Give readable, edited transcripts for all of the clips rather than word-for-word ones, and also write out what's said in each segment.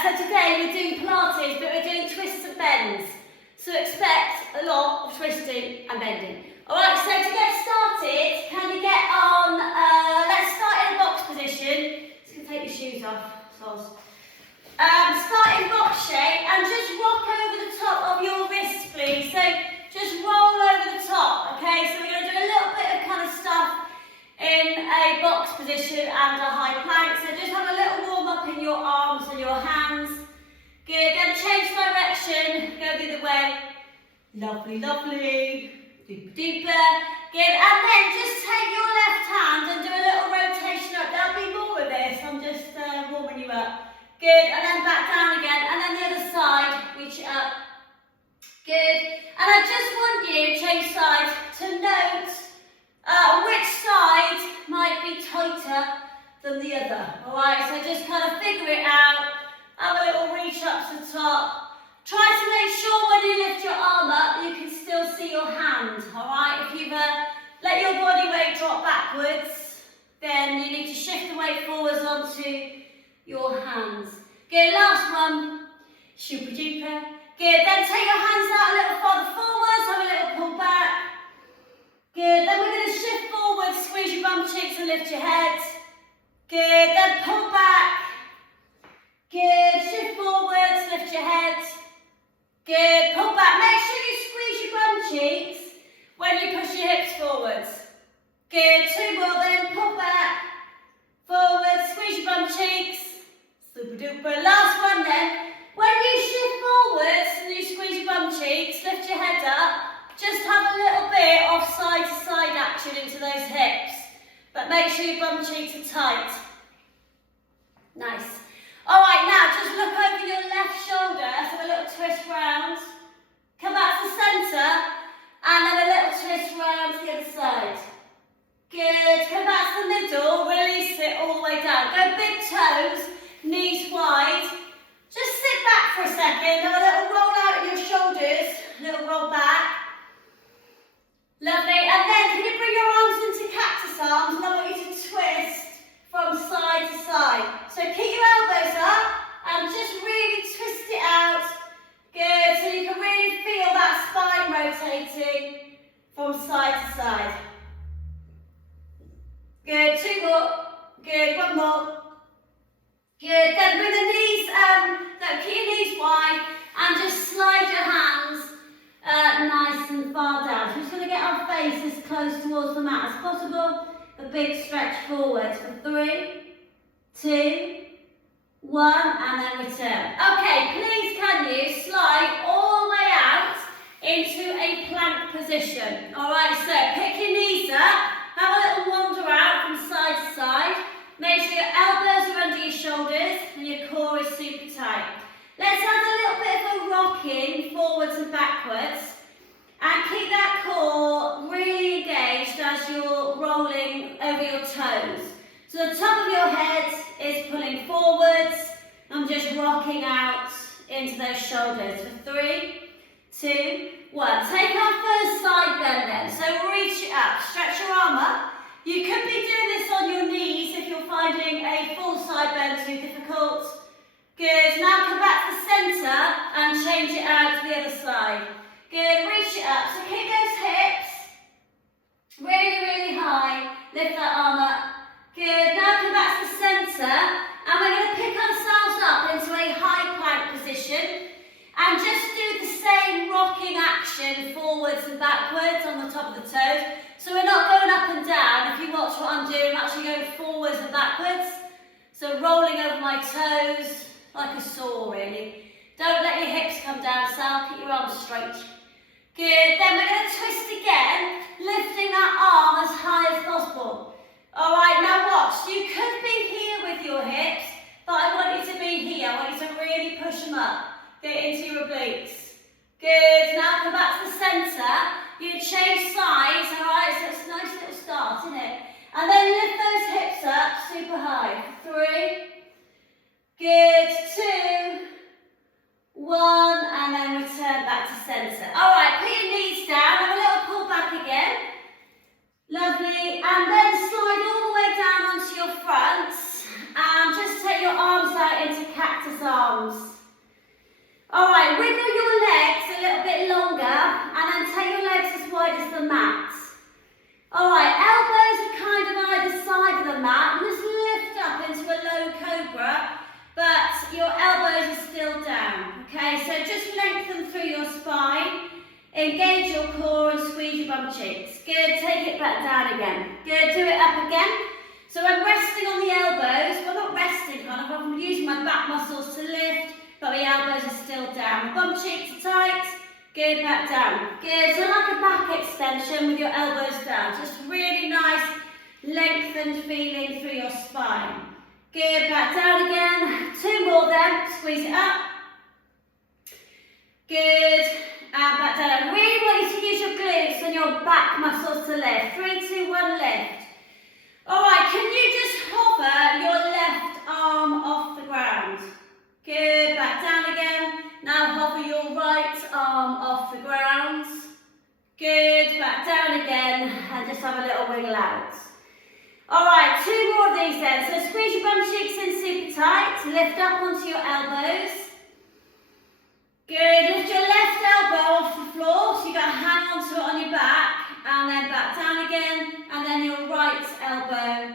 So today we're doing Pilates, but we're doing twists and bends. So expect a lot of twisting and bending. Alright, so to get started, can you get on, let's start in a box position. Just going to take your shoes off. Start in box shape and just rock over the top of your wrists, please. So just roll over the top, okay? So we're going to do a little bit of kind of stuff in a box position and a high plank. So just have a little warm up in your arms and your hands. Good, then change direction, go the other way. Lovely, lovely. Deeper, deeper. Good, and then just take your left hand and do a little rotation up. There'll be more of this, I'm just warming you up. Good, and then back down again, and then the other side, reach it up. Good, and I just want you, change sides, to note which side might be tighter than the other. Alright, so just kind of figure it out. Have a little reach up to the top. Try to make sure when you lift your arm up, you can still see your hand. Alright, if you've let your body weight drop backwards, then you need to shift the weight forwards onto your hands. Good, last one. Super duper. Good, then take your hands out a little farther forwards, have a little pull back. Good, then we're going to shift forward, squeeze your bum cheeks and lift your head. Good, then pull back. Good, shift forwards, lift your head. Good, pull back. Make sure you squeeze your bum cheeks when you push your hips forwards. Good, two more then, pull back. Forward, squeeze your bum cheeks. Super duper. Last one then. When you shift forwards and you squeeze your bum cheeks, lift your head up. Just have a little bit of side to side action into those hips. But make sure your bum cheeks are tight. Nice. Alright, now just look over your left shoulder. So a little twist round. Come back to the centre. And then a little twist round to the other side. Good. Come back to the middle. Release it all the way down. Go big toes. Knees wide. Just sit back for a second. Have a little roll out in your shoulders. A little roll back. Lovely, and then can you bring your arms into cactus arms, and I want you to twist from side to side. So keep your elbows up and just really twist it out. Good, so you can really feel that spine rotating from side to side. Good, two more. Good, one more. Good, then bring the knees, keep your knees wide and just slide your hands nice and far down. So we're just going to get our face as close towards the mat as possible. A big stretch forward for 3, 2, 1, and then return. Okay, please can you slide all the way out into a plank position. Alright, so pick your knees up, have a little wander out from side to side. Make sure your elbows are under your shoulders and your core is super tight. Let's add a little bit of a rocking forwards and backwards. And keep that core really engaged as you're rolling over your toes. So the top of your head is pulling forwards. I'm just rocking out into those shoulders for 3, 2, 1. Take our first side bend then. So reach it up, stretch your arm up. You could be doing this on your knees if you're finding a full side bend too difficult. Good, now come back to the centre and change it out to the other side. Good, reach it up. So keep those hips really, really high. Lift that arm up. Good, now come back to the centre and we're going to pick ourselves up into a high plank position and just do the same rocking action forwards and backwards on the top of the toes. So we're not going up and down. If you watch what I'm doing, I'm actually going forwards and backwards. So rolling over my toes like a saw really. Don't let your hips come down, Sal. Keep your arms straight. Good, then we're going to twist again, lifting that arm as high as possible. Alright, now watch, you could be here with your hips, but I want you to be here. I want you to really push them up, get into your obliques. Good, now come back to the centre, you change sides, alright, so it's a nice little start, isn't it? And then lift those hips up super high, 3, good, 2, 1, and then return back to centre. Alright, put your knees down, have a little pull back again. Lovely, and then slide all the way down onto your front and just take your arms out into cactus arms. engage your core and squeeze your bum cheeks. Good, take it back down again. Good, do it up again. So I'm resting on the elbows, well not resting kind of, I'm using my back muscles to lift, but my elbows are still down. My bum cheeks are tight, good, back down. Good, so like a back extension with your elbows down. Just really nice, lengthened feeling through your spine. Good, back down again. 2 more then, squeeze it up. Good, and back down. I really want you to use your glutes and your back muscles to lift. 3, 2, 1, lift. Alright, can you just hover your left arm off the ground? Good, back down again. Now hover your right arm off the ground. Good, back down again, and just have a little wiggle out. Alright, 2 more of these then. So squeeze your bum cheeks in super tight, lift up onto your elbows. Good, lift your left elbow off the floor, so you've got to hang onto it on your back, and then back down again, and then your right elbow.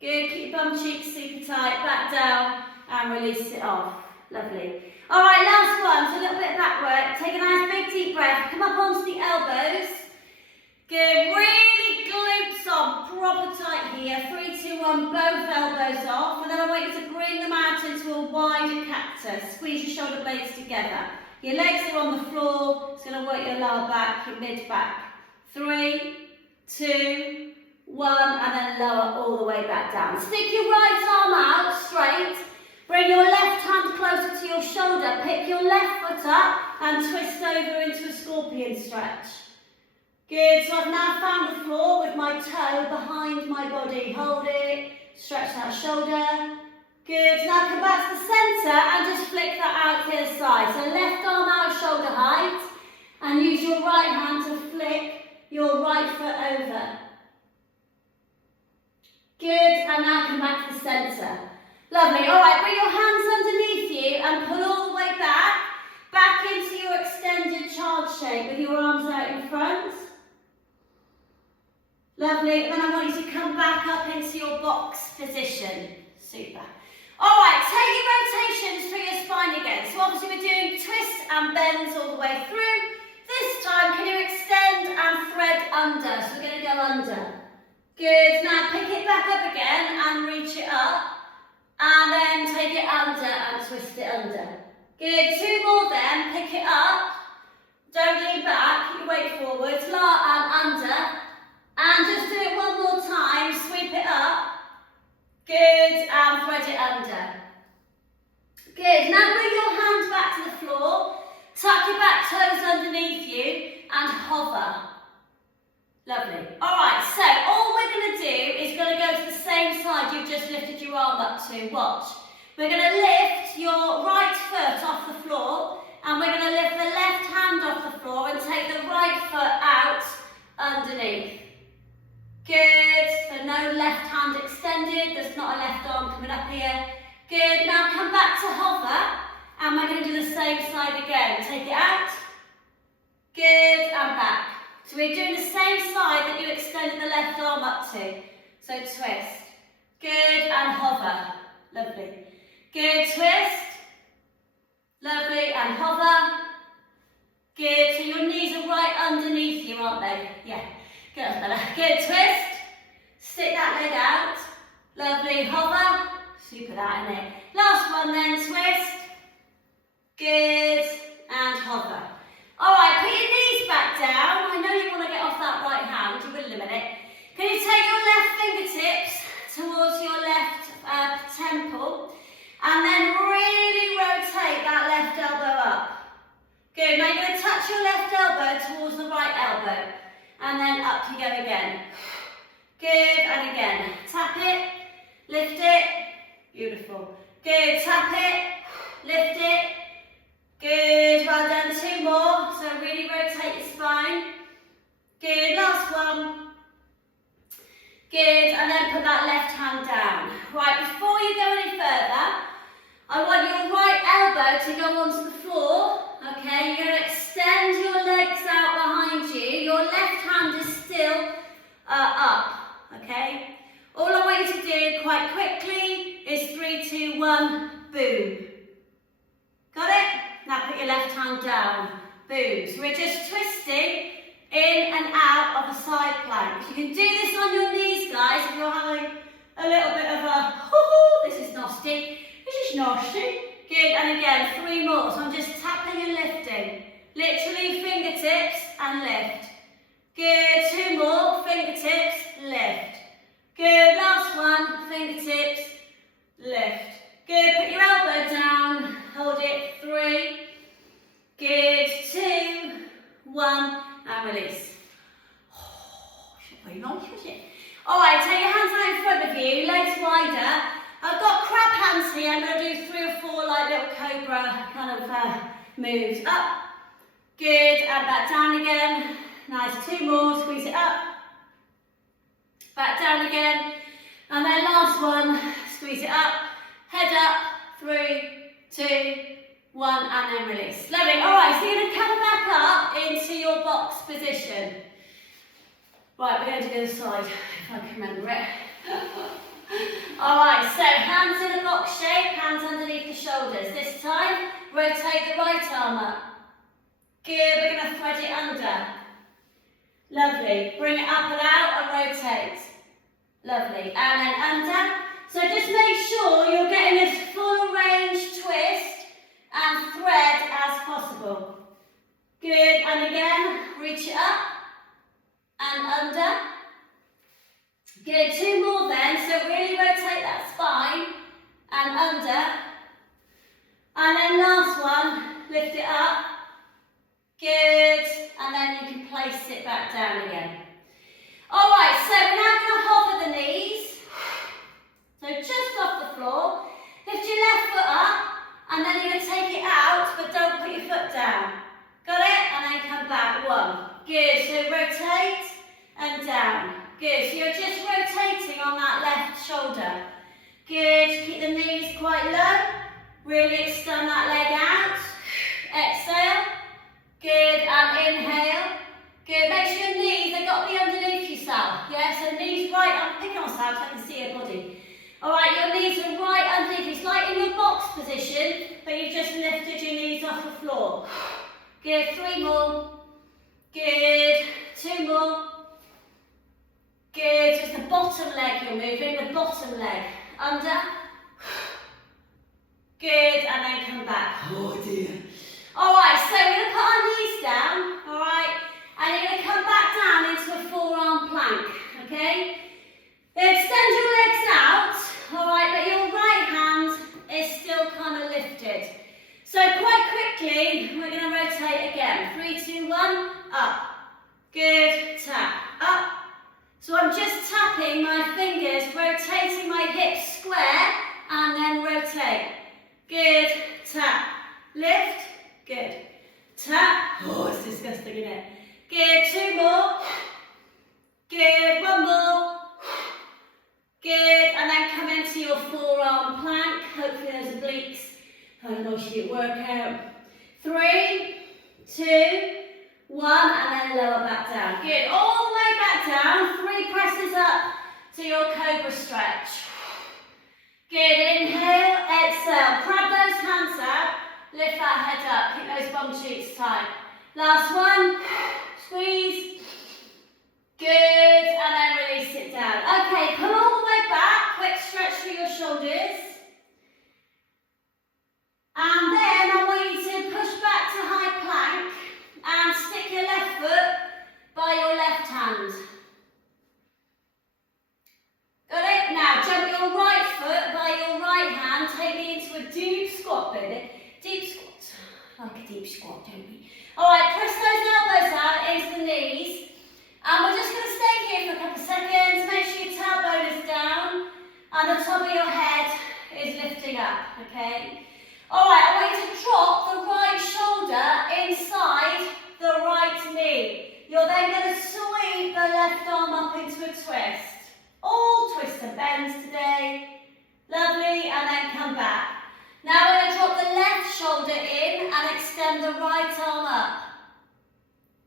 Good, keep your bum cheeks super tight, back down, and release it off. Lovely. Alright, last one, so a little bit of back work. Take a nice big deep breath, come up onto the elbows. Good, really glutes on, proper tight here. 3, 2, 1, both elbows off, and then I want you to bring them out into a wider cactus. Squeeze your shoulder blades together. Your legs are on the floor, it's going to work your lower back, your mid back. 3, 2, 1, and then lower all the way back down. Stick your right arm out straight. Bring your left hand closer to your shoulder. Pick your left foot up and twist over into a scorpion stretch. Good, so I've now found the floor with my toe behind my body. Hold it, stretch that shoulder. Good, now come back to the centre and just flick that out to the other side. So left arm out shoulder height, and use your right hand to flick your right foot over. Good, and now come back to the centre. Lovely, alright, bring your hands underneath you and pull all the way back into your extended child shape with your arms out in front. Lovely, and then I want you to come back up into your box position. Super. Alright, take your rotations through your spine again. So obviously we're doing twists and bends all the way through. This time, can you extend and thread under? So we're going to go under. Good, now pick it back up again and reach it up. And then take it under and twist it under. Good, 2 more then, pick it up. Don't lean back, you weight forwards, and under. And just do it 1 more time, sweep it up. Good, and thread it under. Good, now bring your hands back to the floor, tuck your back toes underneath you, and hover. Lovely. Alright, so all we're going to do is going to go to the same side you've just lifted your arm up to. Watch. We're going to lift your right foot off the floor, and we're going to lift the left hand off the floor and take the right foot out underneath. Good, so no left hand extended, there's not a left arm coming up here. Good, now come back to hover, and we're going to do the same side again. Take it out. Good, and back. So we're doing the same side that you extended the left arm up to. So twist. Good, and hover. Lovely. Good, twist. Lovely, and hover. Good, so your knees are right underneath you, aren't they? Yeah. Good, that's better. Good, twist. Stick that leg out. Lovely, hover. Super that, isn't it? Last one then, twist. Good, and hover. Alright, put your knees back down. I know you want to get off that right hand, you will in a minute. Can you take your left fingertips towards your left temple, and then really rotate that left elbow up. Good, now you're going to touch your left elbow towards the right elbow, and then up you go again. Good, and again. Tap it, lift it, beautiful. Good, tap it, lift it. Good, well done, 2 more, so really rotate your spine. Good, last one. Good, and then put that left hand down. Right, before you go any further, I want your right elbow to go onto the floor, okay? You're going to extend your legs out behind you. Your left hand is still up, okay? All I want you to do quite quickly is 3, 2, 1, boom. Got it? Now put your left hand down. boom. So we're just twisting in and out of a side plank. You can do this on your knees, guys, if you're having a little bit of a, this is nasty, this is nasty. Good, and again, 3 more. So I'm just tapping and lifting. Literally fingertips and lift. Good, 2 more, fingertips, lift. Good, last one, fingertips, lift. Good, put your elbow down, hold it, 3. Good, 2, 1, and release. Very nice, was it? Alright, take your hands out in front of you, legs wider. I've got crab hands here. I'm going to do 3 or 4 like little cobra kind of moves. Up. Good. And back down again. Nice. 2 more. Squeeze it up. Back down again. And then last one. Squeeze it up. Head up. 3, 2, 1. And then release. Lovely. Alright, so you're going to come back up into your box position. Right, we're going to the other side, if I can remember it. Alright, so hands in a box shape, hands underneath the shoulders. This time, rotate the right arm up. Good, we're going to thread it under. Lovely. Bring it up and out and rotate. Lovely. And then under. So just make sure you're getting as full range twist and thread as possible. Good, and again, reach it up and under. Good, 2 more then, so really rotate that spine and under. And then last one, lift it up. Good, and then you can place it back down again. Alright, so we're now going to hover the knees. So just off the floor. Lift your left foot up, and then you're going to take it out, but don't put your foot down. Got it? And then come back. 1. Good, so rotate and down. Good, so you're just rotating on that left shoulder. Good, keep the knees quite low. Really extend that leg out. Exhale. Good, and inhale. Good, make sure your knees, they've got to be underneath yourself. Yeah, so knees right, I'm picking on myself so I can see your body. Alright, your knees are right underneath. It's like in your box position, but you've just lifted your knees off the floor. Good, 3 more. Good, 2 more. Good, so it's the bottom leg you're moving, the bottom leg. Under. Good, and then come back. Oh dear. Alright, so we're going to put our knees down, alright, and you're going to come back down into a forearm plank, okay? Then extend your legs out, alright, but your right hand is still kind of lifted. So quite quickly, we're going to rotate again. 3, 2, 1, up. Good, tap, up. So I'm just tapping my fingers, rotating my hips square, and then rotate. Good, tap, lift, good, tap. Oh, it's disgusting, isn't it? Good, 2 more. Good, 1 more. Good, and then come into your forearm plank. Hopefully those obliques have a nice little workout. 3, 2, 1, and then lower back down. Good, all the way back down. 3 presses up to your cobra stretch. Good, inhale, exhale. Grab those hands out, lift that head up, keep those bum cheeks tight. Last one, squeeze. Good, and then release it down. Okay, pull all the way back, quick stretch through your shoulders. And then I want you to push back to high plank and stick your left foot by your left hand. Got it? Now jump your right foot by your right hand, take me into a deep squat, baby. Deep squat. Like a deep squat, don't we? Alright, press those elbows out into the knees. And we're just going to stay here for a couple of seconds. Make sure your tailbone is down and the top of your head is lifting up, okay? Alright, I want you to drop the right shoulder inside the right knee. You're then going to sweep the left arm up into a twist. All twists and bends today. Lovely, and then come back. Now we're going to drop the left shoulder in and extend the right arm up.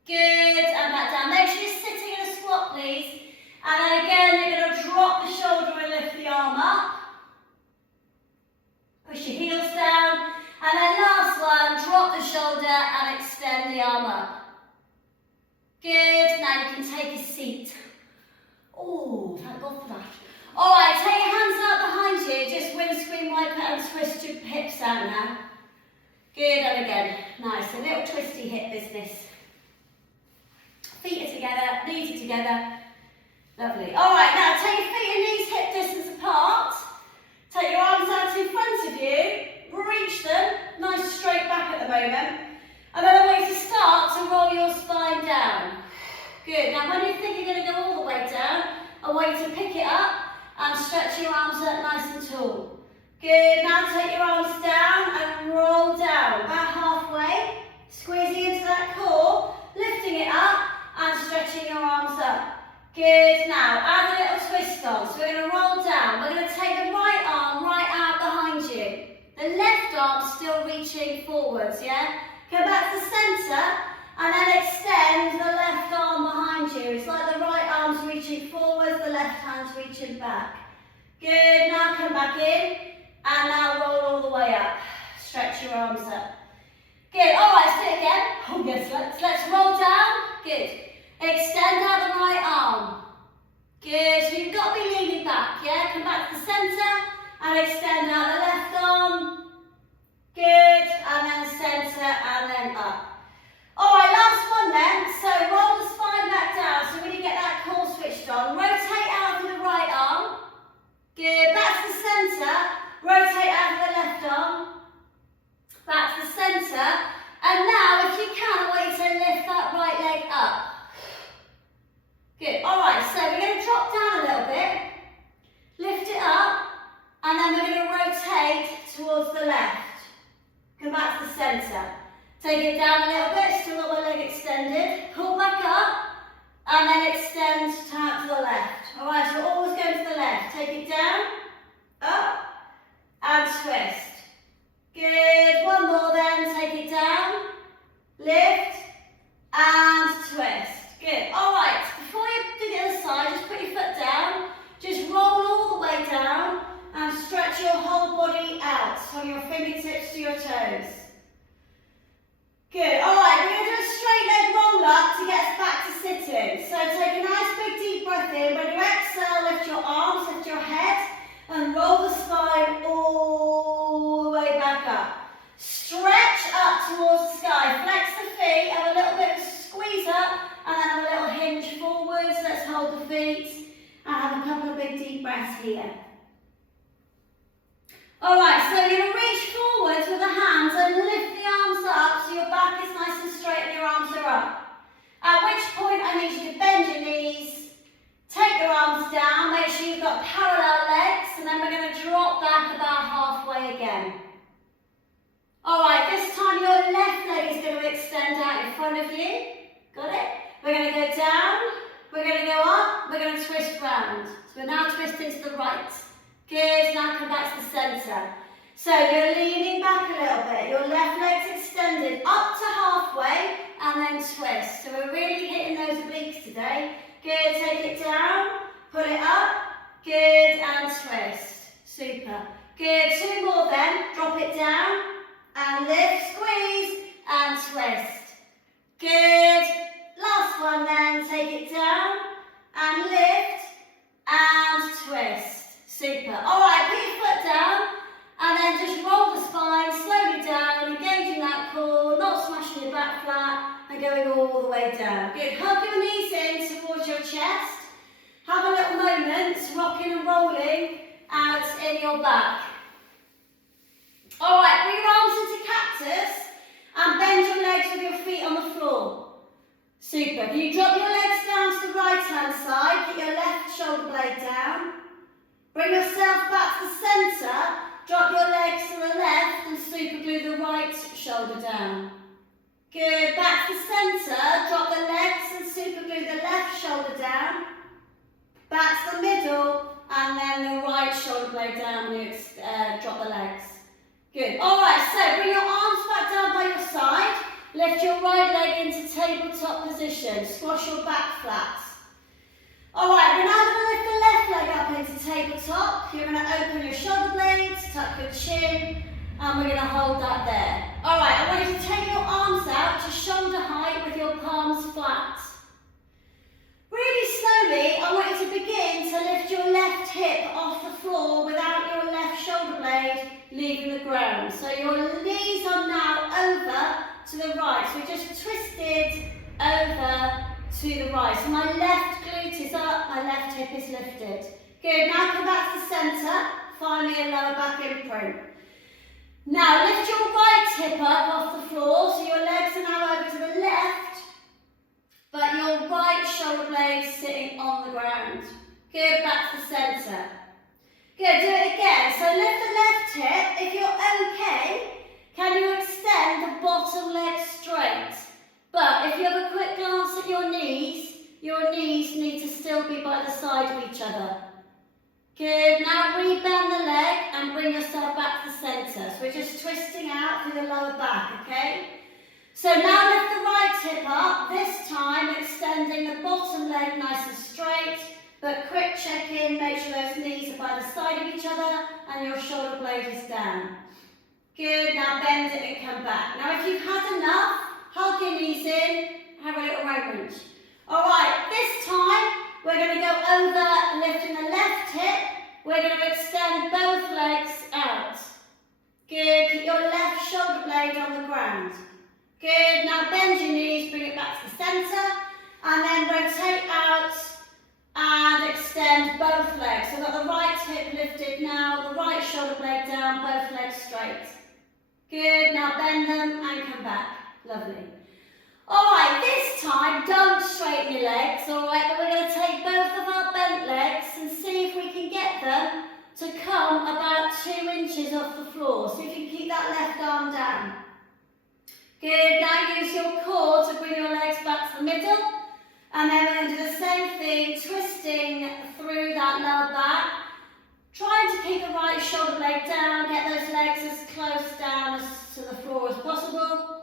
Good, and back down. Make sure you're sitting in a squat, please. And then again, you're going to drop the shoulder and lift the arm up. Push your heels down. And then last one, drop the shoulder and extend the arm Good. Now you can take a seat. Oh, thank God for that. All right, take your hands out behind you. Just windscreen wiper and twist your hips out now. Good, and again. Nice, a little twisty hip business. Feet are together, knees are together. Lovely. All right, now take your feet and knees hip distance apart. Take your arms out in front of you. Reach them, nice straight back at the moment. And then I want you to start to roll your spine down. Good. Now when you think you're going to go all the way down, I want you to pick it up and stretch your arms up nice and tall. Good. Now take your arms down and roll down. About halfway. Squeezing into that core, lifting it up and stretching your arms up. Good. Now add a little twist on. So we're going to roll down. We're going to take the right arm right out behind you. The left arm still reaching forwards, yeah? Come back to the centre and then extend the left arm behind you. It's like the right arm's reaching forwards, the left hand's reaching back. Good, now come back in and now roll all the way up. Stretch your arms up. Good, alright, do it again. Oh yes, let's roll down. Good. Extend out the right arm. Good, so you've got to be leaning back, yeah? Come back to the centre and extend out the left arm. Good, and then centre and then up. Alright, last one then. So roll the spine back down so when you get that core switched on. Rotate out to the right arm. Good, back to the centre. Rotate out to the left arm. Back to the centre. And now, if you can, I want you to lift that right leg up. Good, alright, so we're going to drop down a little bit. Lift it up. And then we're going to rotate towards the left. Come back to the centre. Take it down a little bit, still got my leg extended. Pull back up, and then extend out to the left. Alright, so always going to the left. Take it down, up, and twist. Good, one more then, take it down, lift, and twist. Good, alright, before you do the other side, just put your foot down, just roll all the way down, and stretch your whole body out, from your fingertips to your toes. Good, alright, we're going to do a straight leg roll up to get us back to sitting. So take a nice big deep breath in. When you exhale, lift your arms, lift your head, and roll the spine all the way back up. Stretch up towards the sky, flex the feet, have a little bit of a squeeze up, and then have a little hinge forwards. Let's hold the feet, and have a couple of big deep breaths here. Alright, so you're going to reach forwards with the hands and lift the arms up so your back is nice and straight and your arms are up. At which point I need you to bend your knees, take your arms down, make sure you've got parallel legs, and then we're going to drop back about halfway again. Alright, this time your left leg is going to extend out in front of you. Got it? We're going to go down, we're going to go up, we're going to twist round. So we're now twisting to the right. Good, now come back to the centre. So you're leaning back a little bit, your left leg's extended up to halfway and then twist. So we're really hitting those obliques today. Good, take it down, pull it up, good, and twist. Super. Good, two more then, drop it down, and lift, squeeze, and twist. Good, last one then, take it down, and lift, and twist. Super. Alright, put your foot down and then just roll the spine slowly down, engaging that core, not smashing your back flat and going all the way down. Good. Hug your knees in towards your chest. Have a little moment, rocking and rolling out in your back. Alright, bring your arms into cactus and bend your legs with your feet on the floor. Super. Can you drop your legs down to the right hand side, get your left shoulder blade down. Bring yourself back to the centre, drop your legs to the left and super glue the right shoulder down. Good, back to the centre, drop the legs and super glue the left shoulder down. Back to the middle and then the right shoulder blade down when you drop the legs. Good, alright, so bring your arms back down by your side, lift your right leg into tabletop position, squash your back flat. Alright, we're now going to lift the left leg up into tabletop. You're going to open your shoulder blades, tuck your chin, and we're going to hold that there. Alright, I want you to take your arms out to shoulder height with your palms flat. slowly, I want you to begin to lift your left hip off the floor without your left shoulder blade leaving the ground. So your knees are now over to the right. So we just twisted over to the right. So my left glute is up, my left hip is lifted. Good, now come back to the centre, find me a lower back imprint. Now lift your right hip up off the floor, so your legs are now over to the left, but your right shoulder blade is sitting on the ground. Good, back to the centre. Good, do it again. So lift the left hip. If you're okay, can you extend the bottom leg straight? But if you have a quick glance at your knees need to still be by the side of each other. Good, now rebend the leg and bring yourself back to the centre. So we're just twisting out through the lower back, okay? So now lift the right hip up, this time extending the bottom leg nice and straight, but quick check in, make sure those knees are by the side of each other and your shoulder blade is down. Good, now bend it and come back. Now if you've had enough, hug your knees in, have a little moment. Alright, this time we're going to go over lifting the left hip, we're going to extend both legs out. Good, keep your left shoulder blade on the ground. Good, now bend your knees, bring it back to the centre, and then rotate out and extend both legs. So we've got the right hip lifted now, the right shoulder blade down, both legs straight. Good, now bend them and come back. Lovely. Alright, this time don't straighten your legs, alright, but we're going to take both of our bent legs and see if we can get them to come about 2 inches off the floor. See if you can keep that left arm down. Good, now use your core to bring your legs back to the middle. And then we're going to do the same thing, twisting through that lower back. Trying to keep the right shoulder blade down, get those legs as close down to the floor as possible.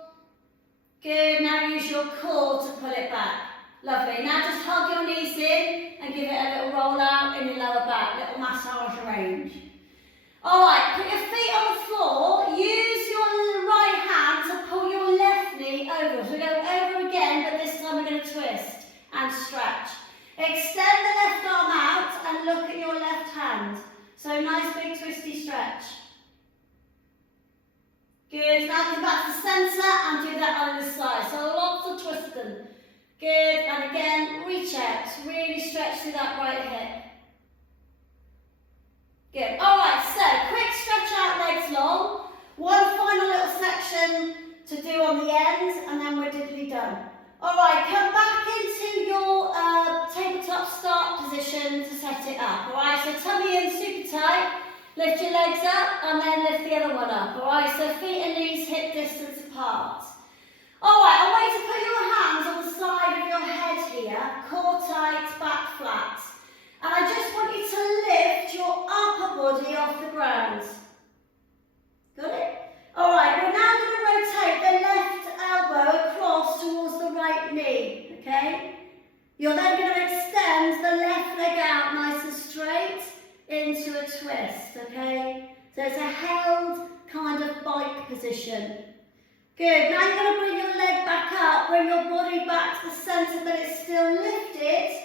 Good, now use your core to pull it back. Lovely, now just hug your knees in and give it a little roll out in your lower back, little massage range. Alright, put your feet on the floor, use your right hand to pull your left knee over. So we go over again, but this time we're going to twist and stretch. Extend the left arm out and look at your left hand. So nice big twisty stretch. Good, now come back to the centre and do that on the side. So lots of twisting. Good, and again, reach out. Really stretch through that right hip. Good. Alright, so quick stretch out, legs long. One final little section to do on the end, and then we're diddly done. Alright, come back into your tabletop start position to set it up. Alright, so tummy in super tight. Lift your legs up and then lift the other one up. Alright, so feet and knees hip distance apart. Alright, I want you to put your hands on the side of your head here, core tight, back flat. And I just want you to lift your upper body off the ground. Got it? Alright, we're now going to rotate the left elbow across towards the right knee, okay? You're then going to extend the left leg out nice and straight into a twist, okay? So it's a held kind of bike position. Good, now you're going to bring your leg back up, bring your body back to the centre, but it's still lifted.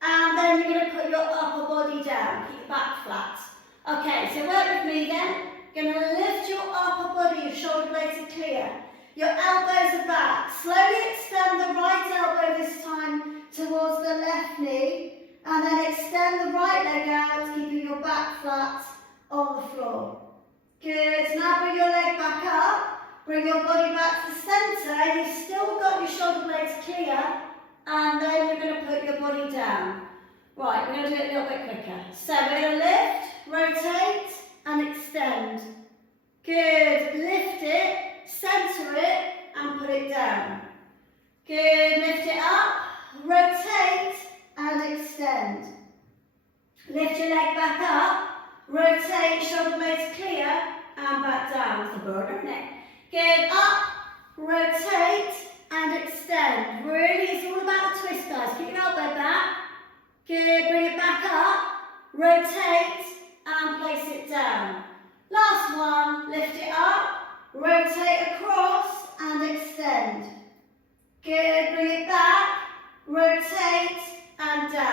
And then you're going to put your upper body down, keep your back flat. Okay, so work with me then. You're going to lift your upper body, your shoulder blades are clear. Your elbows are back. Slowly extend the right elbow this time towards the left knee. And then extend the right leg out, keeping your back flat on the floor. Good, now bring your leg back up. Bring your body back to the centre. You've still got your shoulder blades clear. And then you're going to put your body down. Right, we're going to do it a little bit quicker. So we're going to lift, rotate, and extend. Good, lift it, centre it, and put it down. Good, lift it up, rotate, and extend. Lift your leg back up, rotate, shoulder blades clear, and back down. It's a bird, isn't it? Good, up, rotate, and extend. Really, it's all about the twist, guys. Keep your elbow back. Good, bring it back up, rotate, and place it down. Last one, lift it up, rotate across, and extend. Good, bring it back, rotate, and down.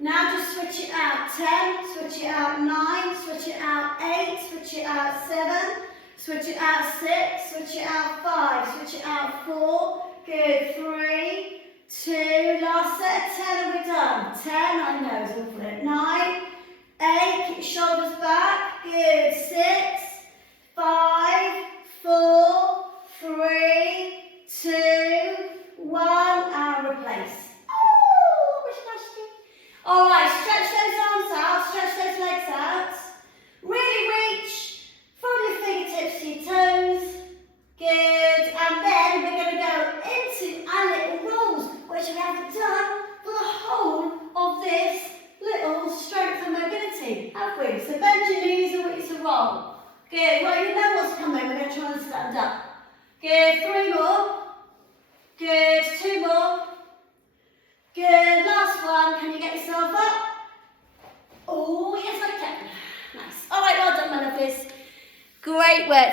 Now just switch it out. 10, switch it out. 9, switch it out. 8, switch it out. 7, switch it out. 6, switch it out. 5, switch it out. 4, good. 3, 2, last set of 10 and we're done. 10, I know, it's awful. 9, 8, keep your shoulders back, good. 6, 5, 4, 3, 2, 1, and replace. Oh, I smashed it. All right, stretch those arms out, stretch those legs out. Really reach from your fingertips to your toes. Good, and then we're going to go into our little rolls, which we haven't done for the whole of this little strength and mobility, have we? So bend your knees and it's a roll. Good, well you know what's coming, we're going to try and stand up. Good, 3 more. Good, 2 more. Good, last one, can you get yourself up? Oh, yes I can. Nice. All right, well done my lovelies. Great work.